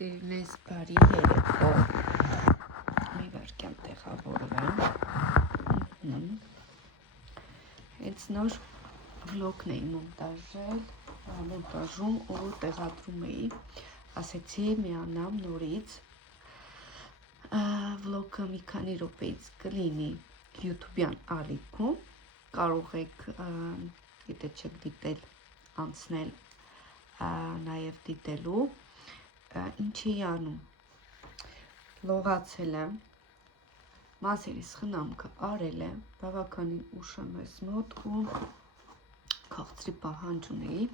Սիրնես բարի երեկո մի վարկյամ տեղավորվեմ հենց նոր վլոգն էի մոնտաժում ու տեղադրում էի ասեցի միանամ նորից վլոգը մի քանի րոպեից կլինի YouTube-յան ալիքում կարող եք եթե չեք դիտել անցնել նաև դիտելու ինչ էի անում լողացել եմ մազերիս խնամքը արել եմ բավականին ուշ եմ ես մոտ ու քաղցրի պահանջ ունեի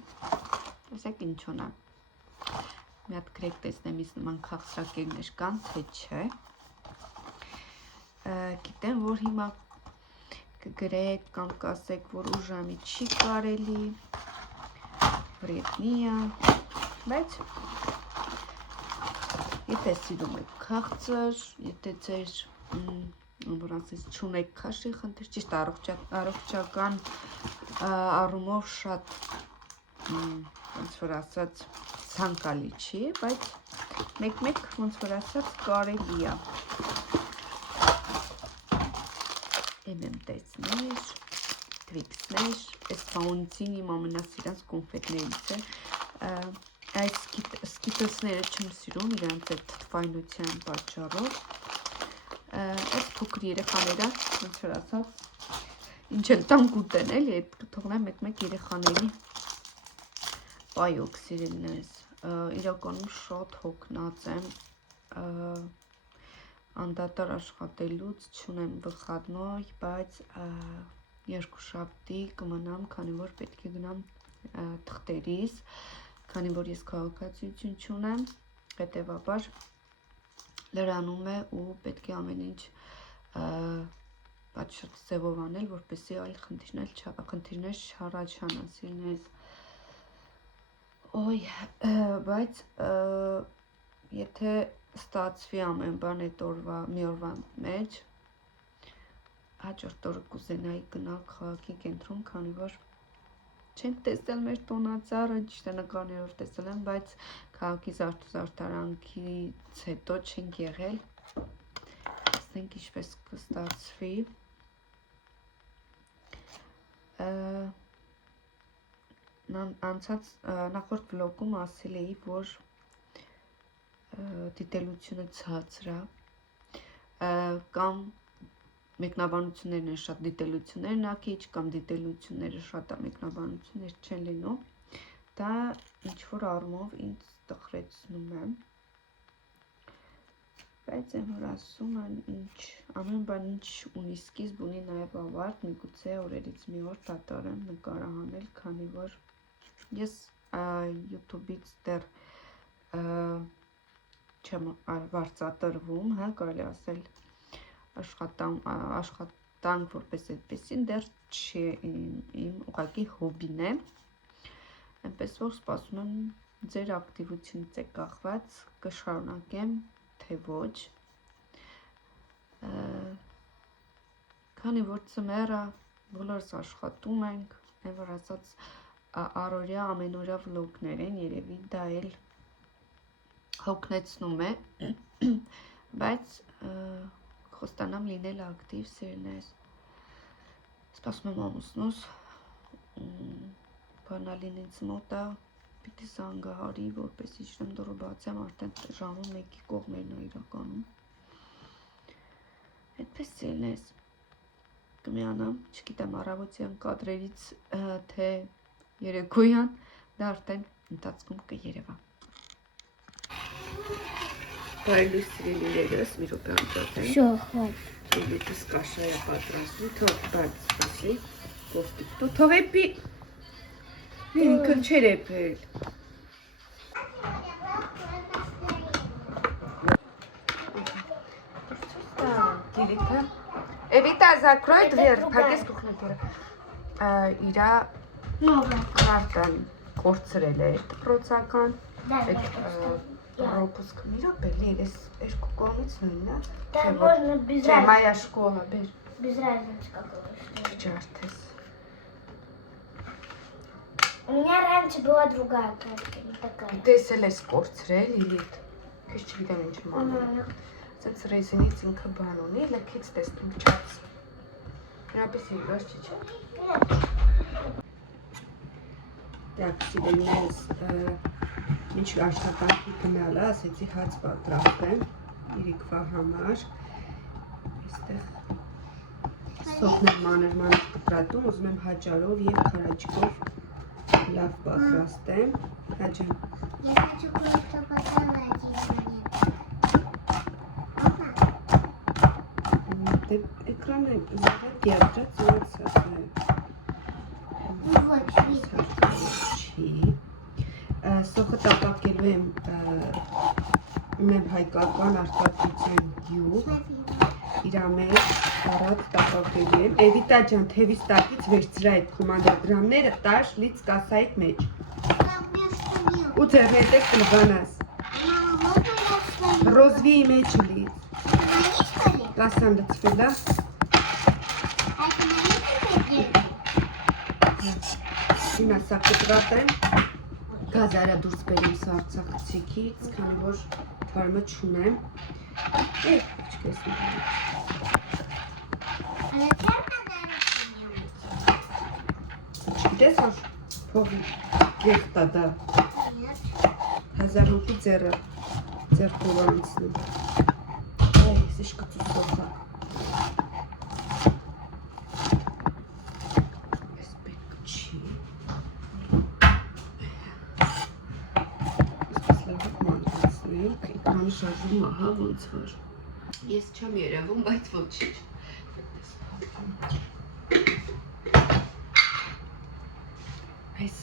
տեսեք ինչ ունեմ մի հատ գրեք տեսնեմ ինձ նման քաղցրակերներ կան թե չէ գիտեմ որ հիմա կգրեք կամ կասեք որ ուժամի չի կարելի վրետնի է բայց եթե սիրում եք քաղցր, եթե ձեր չունեք քաշի խնդիր, ճիշտ առողջական առումով շատ ոնց որ ասած ցանկալի չի, բայց մեկ-մեկ ոնց որ ասած կարելի է։ M&M's-ներ, Twix-ներ, այս Bounty-ի իմ ամենասիրած կոնֆետներից է։ Այս սկիտլսները չեմ սիրում իրանց այդ թթվայնության պատճառով այս փոքր երեխաները ոնց որ ասած ինչ էլ տամ կուտեն էլի այդ կթողնեմ մեկ-մեկ երեխաների պայոք սիրելիներս իրականում շատ հոգնած եմ անդադար աշխատելուց չունեմ վխարնոյ բայց երկուշաբթի կմնամ քանի որ պետք է գնամ թղթերիս քանի որ ես քաղաքացիություն չունեմ, հետևաբար լրանում է ու պետք է ամեն ինչ պատշաճ ձևով անել, որպեսզի այլ խնդիրներ չառաջանան սիրելիներս։ Օй, բայց եթե ստացվի ամեն բան այդ օրվա մի օրվա մեջ, հաջորդ օրը կուզենայի գնալ քաղաքի կենտրոն, քանի որ չենք տեսել մեր տոնածառը, ճիշտ է նկարներով տեսել եմ, բայց քաղաքի զարդարանքից հետո չենք եղել։ Տեսնենք ինչպես կստացվի։ Անցած նախորդ վլոգում ասել էի, որ դիտելությունը ցածր է, կամ մեկնաբանություններն են շատ, դիտելություններն ա քիչ, կամ դիտելությունները շատ է, մեկնաբանություններ չեն լինում, դա ինչ-որ առումով ինձ տխրեցնում է, բայց եմ որ ասում են ամեն բան ինչ ունի սկիզբ ունի նաև ավարտ, միգուցե օրերից մի օր դատարեմ նկարահանել, քանի որ ես YouTube-ից դեռ չեմ վարձատրվում, կարելի ասել աշխատանք որպես այդպեսին դեռ չի իմ ուղղակի հոբին է, այնպես որ սպասում եմ ձեր ակտիվությունից է կախված կշարունակեմ թե ոչ, քանի որ ծմերը բոլորս աշխատում ենք, այն որ ասած առօրյա ամենօրյա վլոգներ են, երևի դա էլ հոգնեցնում է, բայց խոստանամ լինել ակտիվ սիրելիներս, սպասում եմ ամուսնուս, բանալին ինձ մոտ է, պիտի զանգահարի, որպեսզի իջնեմ դուռը բացեմ, արդեն ժամը 1-ի կողմերն է իրականում, այդպես սիրելիներս, կմիանամ, չգիտեմ առավոտյան կադրերից թե երեկոյան, դա արդեն ընթացքում կերևա։ Բարի սիրելիներս, մի րոպե անջատեմ։ Շոխ։ Ես կաշայա պատրաստի, թող բաց սպասի, կոստիկ, դու թող էպի, ինքն չեր էպել։ Գիլիքը, Էվիտա, закрой дверь, փակես կուխնի դուրը։ Իրա կարտան կորցրել է դպրոցական, пропуск. Мира блин, эшку комнату, да? Да, можно без разницы. Моя школа, без разницы какого. Чартес. У меня раньше была другая карта, не такая. Ты селес корцрел или? Քիչ չգիտեմ ինչ եմ անում։ Սենց ռեզինից ինքը բան ունի, լքից տեսնում չած։ Հրապես իրոս չի։ Так, սիրելիներս, ինչ աշխատանքի գնալը, ասեցի հաց պատրաստեմ իրիկվա համար։ Այստեղ սոխներ մանր կտրատում, ուզում եմ հաճարով և քարաչկով լավ պատրաստեմ։ Հաջան։ Я хочу кое-что показать Դե էկրանը զավակ երդրած ոնց է։ Вот, видите. Չի։ Սոխը տապակելու եմ մեր հայկական արտադրության գյուղ։ Իրա մեջ առած տապակելու եմ։ Էվիտա ջան, թևից տակից վերցրա այդ խոմանդադրամները տաշ լից կասայիդ մեջ։ Ու ձեռնետեք կլվանաս։ Ռոզվիի մեջ լից։ Կասան լծվել է։ Հիմա սա կտրատեմ։ Գազարա դուրս բերեմ սա արցախցիքից, քանի որ թարմը չունեմ։ Չգիտես որ փողի գեղտա դա 1008 ձեռքով անցնում։ Այս ինչ կծուսով է։ Այս պետք չի։ Այսպես լավ մանցնենք, էկրանը շարժվում ահա ոնց որ։ Ես չեմ երևում, բայց ոչինչ։ Այս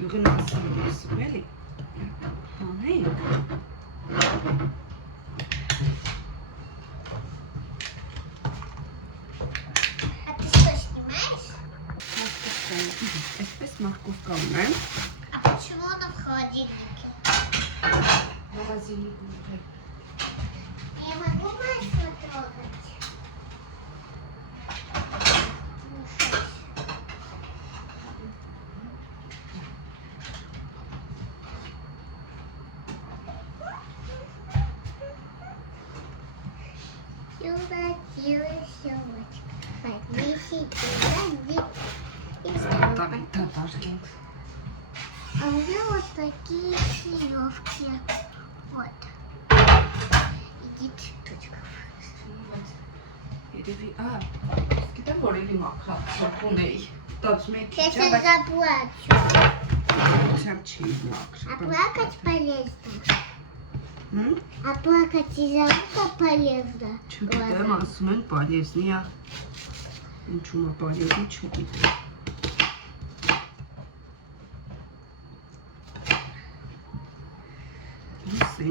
յուղին ասում էլի։ Հանենք։ А ты что, снимаешь? Այսպես մорковка ունեմ։ А почему она в холодильнике? Մագազինի գույր։ Я могу масло трогать? Сюда делай селочка. Поднесите сзади и ставь. А у меня вот такие веревки. Вот. И цветочков. Երևի, գիտեմ որ էլի մաքրած ունեի, տածում էի Сейчас քիչ, я заплачу. բայց չի А մաքրած։ плакать полезно. Հմ? А плакать из-за рука полезно. Չգիտեմ, ասում են պալեզնի է։ Ինչու՞մ է պալեզնի, չգիտեմ։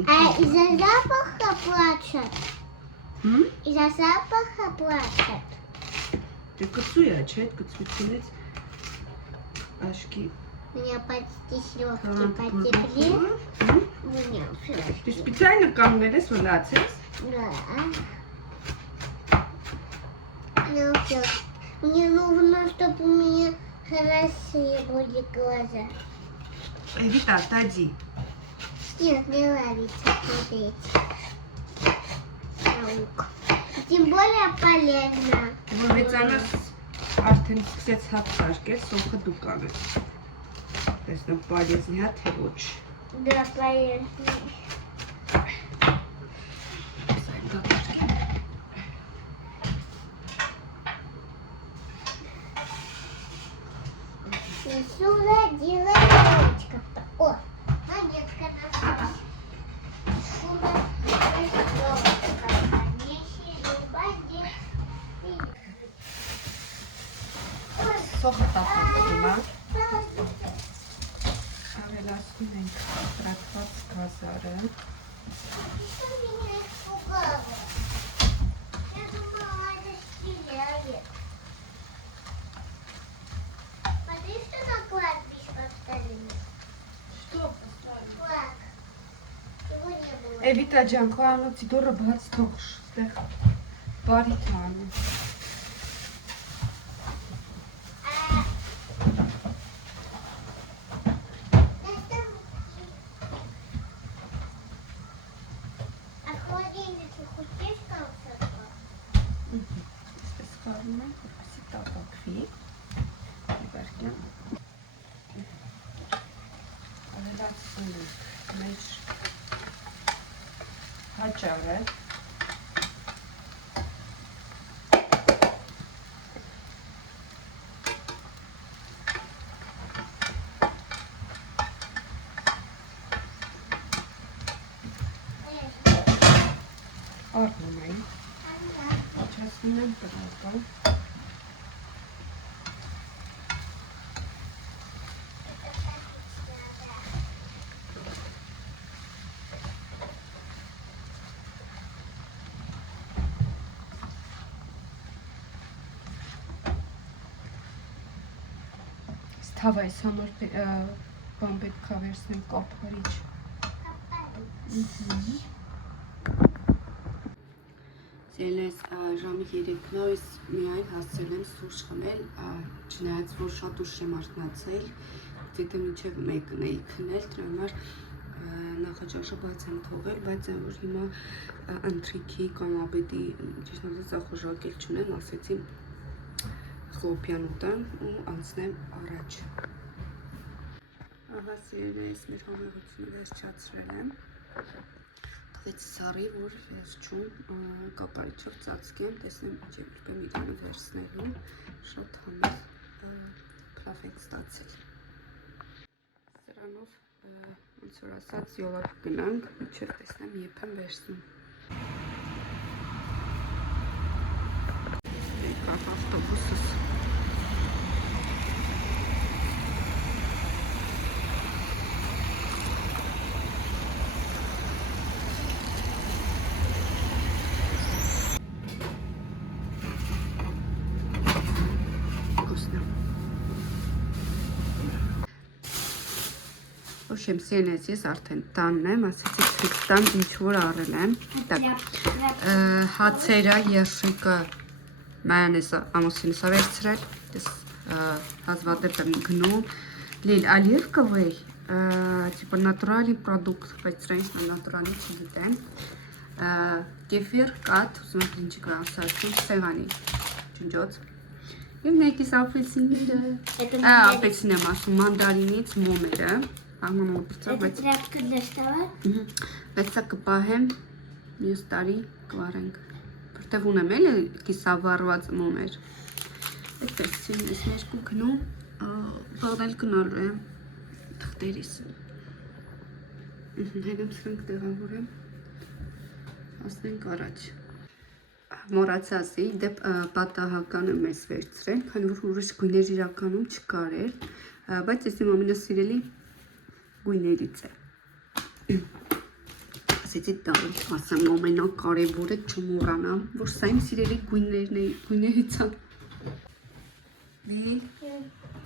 А из-за запаха плачут. Հմ? Из-за запаха плачут. Դե կծու է, չէ՞, այդ կծությունից աշկի У меня почти селки քաղաք потекли. Հմ? У меня все. Դե սպիցիально կանգնել ես, որ լացես։ Да. Ну все. Мне нужно, чтобы у меня хорошие были глаза. Էվիտա, տաջի։ Нет, не нравится смотреть. Наука. Тем более полезно. Որ մեծանաս արդեն սկսեց հաց սարկել, սոխը դու կանես։ Տեսնեմ պալեզնի հա, թե ոչ։ Да, полезно. И сюда делай девочка. О, монетка нашлась. Сюда девочка. Неси любовь. Սոխը տապակում է։ Ավելացնում ենք տրատված գազարը։ Что меня испугало? Я думала, это стреляет. Смотри, что на кладбище поставили. Что? Флаг. Его не было. Էվիտա ջան, քո անոցի դուրը բաց թող ստեղ բարի թանը։ դնում ենք, որպեսզի տապակվի։ Իվարկե ավելացնում ենք մեր հաճարը։ Առնում ենք, աչասնում ենք կրակը։ Թավայս համար բան պետք է վերցնեմ կապարիչ։ Սիրելիս ժամի 3-ն է, ես միայն հասցրել եմ սուրճ խմել, չնայած որ շատ ուշ եմ արթնացել, դիտե մինչև 1-ն էի քնել, դրա համար նախաճաշը բաց եմ թողել, բայց որ հիմա ընթրիքի կամ աբեդի ճիշտ ասած ախորժակել չունեմ, ասեցի խլոպյան ուտեմ ու անցնեմ առաջ։ Ահա սիրելիս մեր հողեղությունը վերջացրել եմ։ Թվեց սարի, որ վերջում կապարիչով ծածկեմ, տեսնեմ ինչ եմ իրանը վերցնելու, շատ համեղ պլավ ենք ստացել։ Սրանով ոնց որ ասած յոլա կգնանք, մինչև տեսնեմ երբ եմ վերցնում։ Եկա ավտոբուսս։ Ոչեմ սիրելիս, ես արդեն տանն եմ, ասեցի ցույց տամ ինչ որ առել եմ։ Հացերը, երշիկը, մայոնեզը ամուսինս ա վերցրել, ես հազվադեպ եմ գնում, լիլ ալիևկովый, типа натуральный продукт, բայց սրա ինչ նատուրալի չգիտեմ, կեֆիր, կաթ, ուզում եք ինչի կա ասացում, սեղանի, ջնջոց, և ներքիս ապելսինները, ապելսին եմ ասում, մանդարինից մոմերը, Это тряпка для стола? Բայց սա կպահեմ, մյուս տարի կվարենք, որտև ունեմ էլ կիսավառված մոմեր, այդպես ես ներկու գնում, բաղդել կնալու եմ թղթերիս, հետում սրանք տեղավորեմ, հասնենք առաջ, մորացասի, դեպ պատահականը մեզ վերցրեն, քանի որ ուրիշ գույներ իրականում չկար էր, բայց ես իմ ամենասիրելի գույներից է, ասեցի տալու, ասեմ ամենակարևորը չմոռանամ, որ սա իմ սիրելի գույներից է, Լիլ,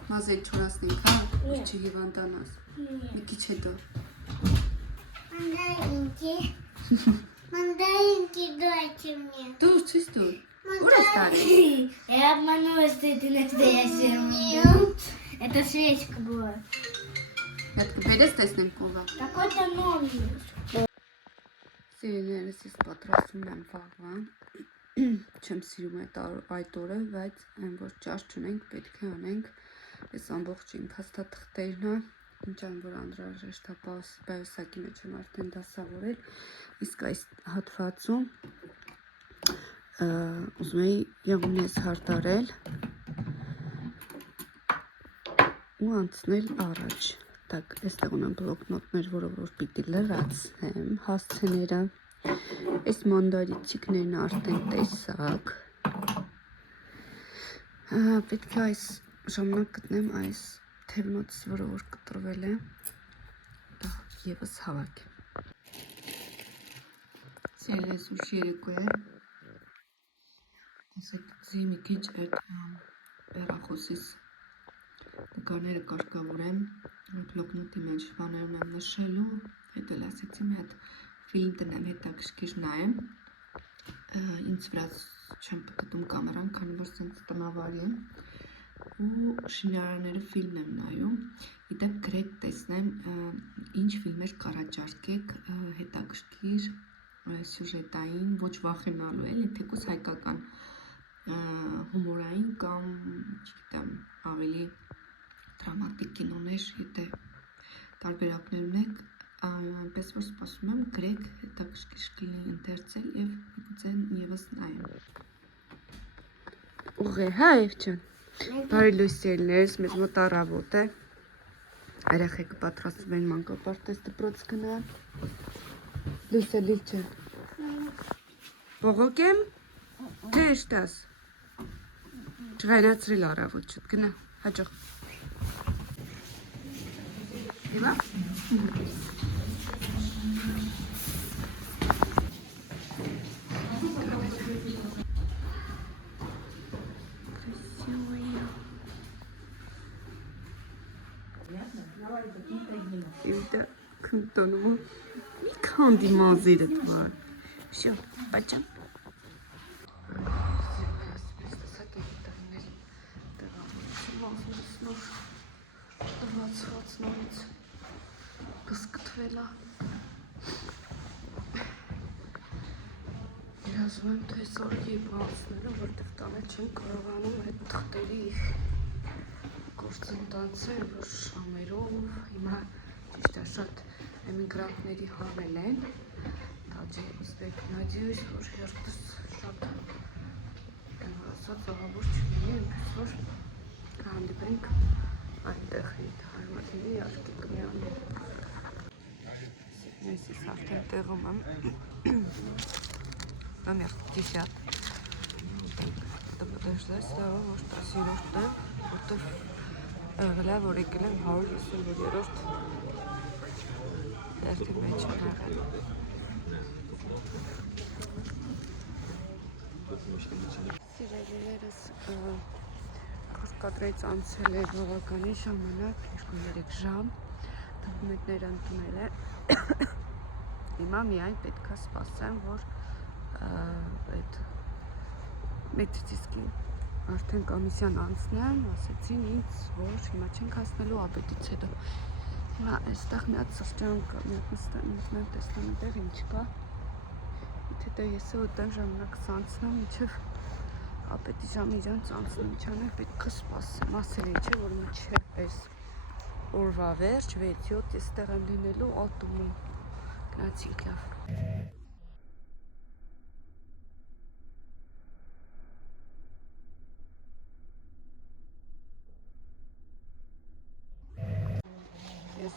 մազել չորասնենք, հա, որ չհիվանդանաս, մի քիչ հետո, Мандаринки дайте мне. Դուր, ցույց տուր, ուր ես տարի, Я обманула, что это настоящая мне. Это свечка была. հետ կբերես տեսնենք ով է, Какой-то номер. Սիրելիներս ես պատրաստում եմ վաղվա, չեմ սիրում այդ օրը, բայց այն որ ճաշ չունենք, պետք է անենք, ես ամբողջ իմ փաստաթղթերն է, ինչ այն որ անհրաժեշտ է պայուսակի մեջ եմ արդեն դասավորել, իսկ այս հատվածում ուզում էի եղունես հարդարել ու անցնել առաջ, տակ, այստեղ ունեմ բլոկնոտներ, որով որ պիտի լրացնեմ հասցեները, այս մանդարինցիկներն արդեն տեսակ, պետք է այս ժամանակ գտնեմ այս թևնոցս, որը որ կտրվել է, դա ևս հավաքեմ։ Սիրելիս ուշ երեկո է, ասեք ձի մի քիչ այդ բեռախոսիս նկարները կարգավորեմ, բլոկնոտի մեջ բաներ ունեմ նշելու, հետ էլ ասեցի մի հատ ֆիլմ տնեմ հետաքրքիր նայեմ, ինձ վրա չեմ գտնում կամերան, քանի որ սենց տնավարի եմ, ու շինարարները ֆիլմ եմ նայում, իդեպ գրեք տեսնեմ ինչ ֆիլմեր կառաջարկեք հետաքրքիր սյուժետային, ոչ վախենալու էլի, թեկուզ հայկական հումորային կամ, չգիտեմ, ավելի դրամատիկ կինոներ, եթե տարբերակներ ունեք, այնպես որ սպասում եմ գրեք, հետաքրքիր կլինի ընթերցել եւ միգուցե եւս նայեմ։ Ուղղե, հա Եվջան։ Բարի լույս ելներս, մեզ մոտ առավոտ է։ Երեխեքը պատրաստվում են մանկապարտեզ դպրոց գնալ։ Լույս ելիլ չէ։ Բողոքեմ, թե իշտաս։ Չղայնացրիլ առավոտ չդ գնա, հաջող։ Իվա։ Evde kıntanımı bir kandi mazeret var. Все, пойдем. Երազում եմ թե սորգի բացները, որտեղ տանը չեն կարողանում այդ թղթերի գործընթացը, որ շամերով, հիմա ճիշտ է շատ էմիգրանտների հանել են, Տաջիկ, ուզբեկ, նադյուս, որ հերթս շատ ասած աղավոր չլինի, այնպես որ կհանդիպենք այնտեղ հետ հարմատների արկի կմյանը։ Ես ես արդեն տեղում եմ, номер 50. Это подождать, слава богу, что сирожта, будто եղել որ եկել են 150-րդ դերքի մեջ եղել։ Սիրելիներս կադրից անցել է բավականին ժամանակ, 2-3 ժամ, դոկումենտները ընդունել է։ Հիմա միայն պետք է սպասեմ, որ այդ մետրիցիսկի արդեն կոմիսիան անցնեն, ասեցին ինձ, որ հիմա չենք հասնելու ապետից հետո։ Հիմա այստեղ մի հատ սրճարան կա, մի հատ տեսնում այնտեղ ինչ կա։ Եթե ես ուտեմ ժամանակ անցնում, մինչև ապետի ժամը իրանց անցնում, ինչ անել պետք է սպասեմ, ասել էի, չէ, որ մինչև այս օրվա վերջ 6-7 այստեղ եմ լինելու ատումում։ Գնացինք լավ։ Ես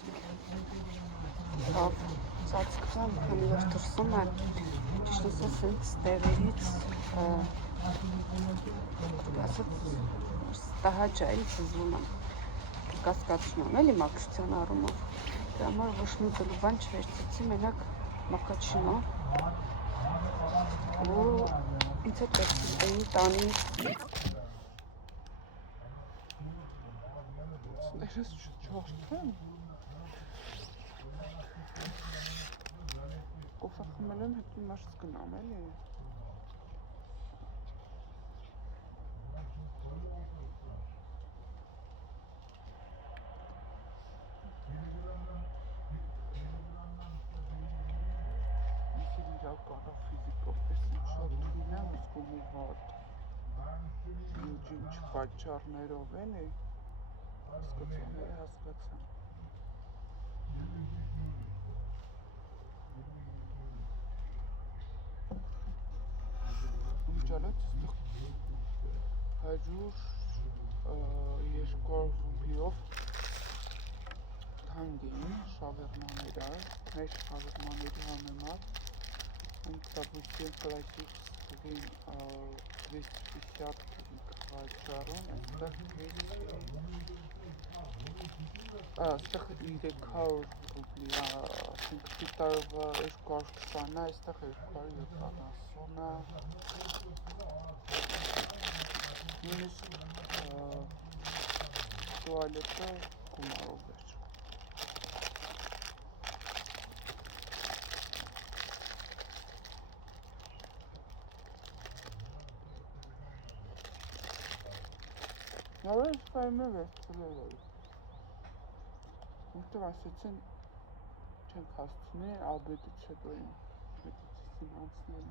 լավ ծածկվեմ, քանի որ դրսում եմ, ճիշտ ասած սենց տեղերից ստահաճ է, էլի զզվում եմ, կասկածում եմ, էլի մաքրության առումով, դրա համար ոչ մի բլու բան չվերցեցի, մենակ մակաչինո, ու ինձ հետ վերցրեցի տանի Ներս չորթեմ Կոֆե խմել եմ, հետո մաշից գնամ, էլի Իսիլ իրավ կարա ֆիզիկով պես շատ թույն եմ իսկում ու վատ ինչ պատճառներով էլի հասկացան Ջալոց 100-200 ռուբիով թանկ էին շավերմաները, մեր շավերմաների համեմատ ենք допустим классический 250 квадратон, այստեղ 300 ռուբլի, ասենք պիտարվը 220-ը, այստեղ 270-ը, նույնիսկ տուալետը գումարով էր։ Նորը իսկայում է վերցրել էր։ Ուստով ասեցին չենք հասցնի աբետից հետո եմ մետրիցիսին անցնել։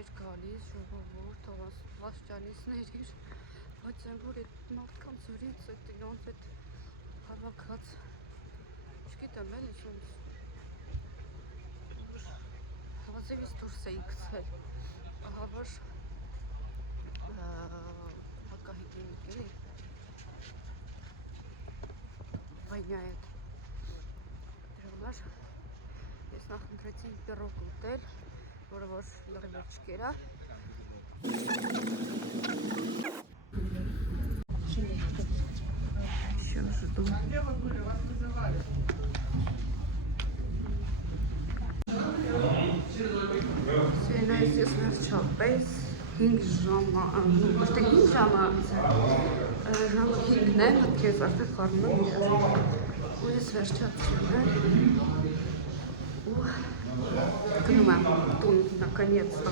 էր գալիս, ժողովուրդ, թողնված ճանիսներ իր, բայց այն որ այդ մարդկանց օրից, այդ իրոնց այդ հավաքած, չգիտեմ էլ ոնց, հազիվից դուրս էի գցել, ահա որ հակահիգիենիկ էլի, վայնյա այդ, դրա համար ես նախընտրեցի պիրոգ ուտել, որը որ լրիվ չկերա, Все, жду. Սենայս ես վերջապես 5 ժամը, ոչ թե 5 ժամը, ժամը 5-ն է, պետք է ես արդեն խառնում եմ իրաց, ու ես վերջացրել եմ, ու գնում եմ տուն, наконец-то.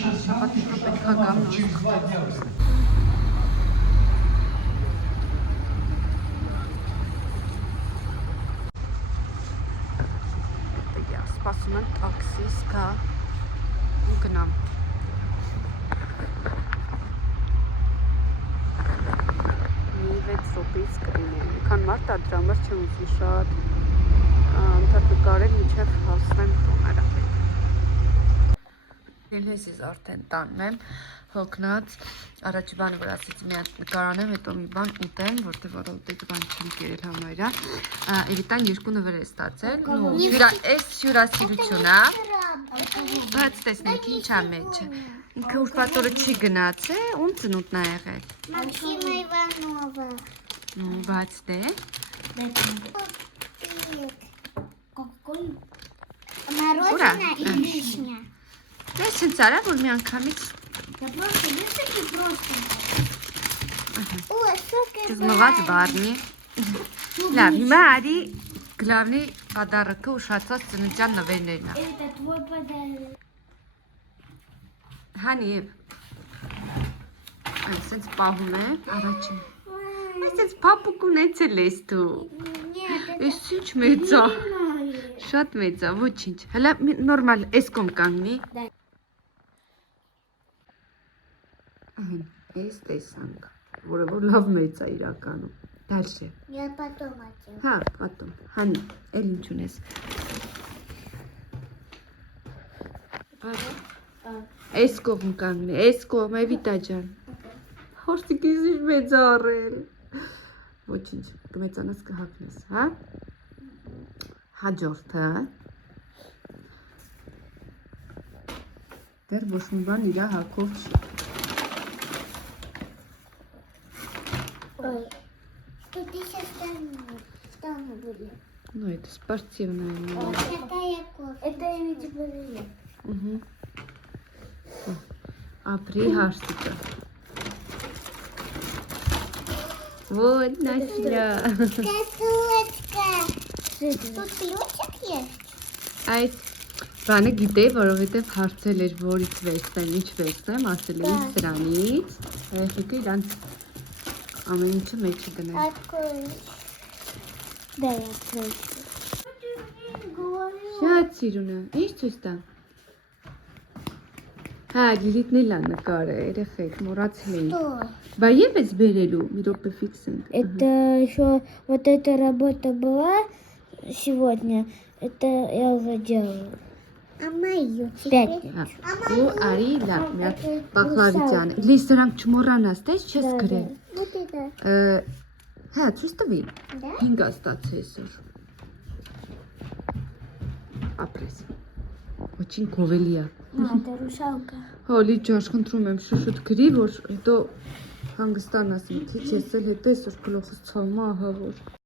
Շաբաթը պետք է գամ նորից սպասում եմ տաքսիս գա ու գնամ մի 6 րոպեից կլինի քան մարդ դրա համար չեմ ուզում շատ ընթերնկարել մինչև հասնեմ տոները Ես արդեն տանում եմ հոգնած առաջի բանը որ ասեցի մի հատ նկարանեմ հետո մի բան ուտեմ որտեղ որ ուտեք բան չեմ կերել համարյա Էվիտան երկու նվեր է ստացել այս հյուրասիրություն է բայց տեսնենք ինչ է մեջը ինքը ուրբաթ օրը չի գնացել ում ծնունդն է եղել Максима Иванова. Բայց դե Какой? Мороженое и вишня. Ես ինձ արա որ մի անգամից Да просто, видишь, такие просто. Ой, сколько Զմված բարնի լավ հիմա արի գլավնի պադարակը ուշացած ծննդյան նվերներն է Это твой подарок. Հանի այսպես պահում է առաջին Այսպես պապուկ ունեցել ես դու Нет, это Ես ինչ մեծ է мое. Շատ մեծ է ոչինչ հələ նորմալ էս կողմ կանգնի Դա Այս տեսանք որը որ լավ մեծ է իրականում Դальше Я потом отдам. Հա պատում Հանի էլ ինչ ունես Այս կողմ կանգնի այս կողմ Էվիտա ջան Հորտիկից ինչ մեծ է առել Ոչինչ կմեծանաս կհագնես հա Հաջորդը Դեռ ոչ մի բան իրա հագով չի Ой, что ты сейчас там были? Ну это спортивная Какая кофта? Это я видела были. Угу. Апри Хаштика. Вот наша. Косочка. Тут ключик есть? Այդ բանը գիտե, որովհետև հարցել էր որից վերցնեմ, ինչ վերցնեմ, ասել էի սրանից։ Երեխեքը իրան ամեն ինչը մեջը գնել։ Открой. Да, я открою. Շատ սիրուն է։ Ինչ ցույց տա։ Հա, Լիլիթն էլ է նկարը, երեխեք, մոռացել էի։ Что? Բա եւս բերելու, մի րոպե ֆիքսենք։ Это еще вот эта работа была сегодня. Это я уже делала. А мою теперь? Հա։ Ու արի լավ, մի հատ բախլավիցյան։ Լիս դրանք չմոռանաս, տես չես գրել։ Вот это. Հա, ցույց տվի։ Да? 5 աստացի այսօր։ Ապրես։ Ոչինչ կովելի է։ А, это русалка. Հա, լիճ խնդրում եմ շուշուտ գրի, որ հետո հանգստանաս մի քիչ, ես էլ հետո այսօր գլուխս ցավում է, ահա որ։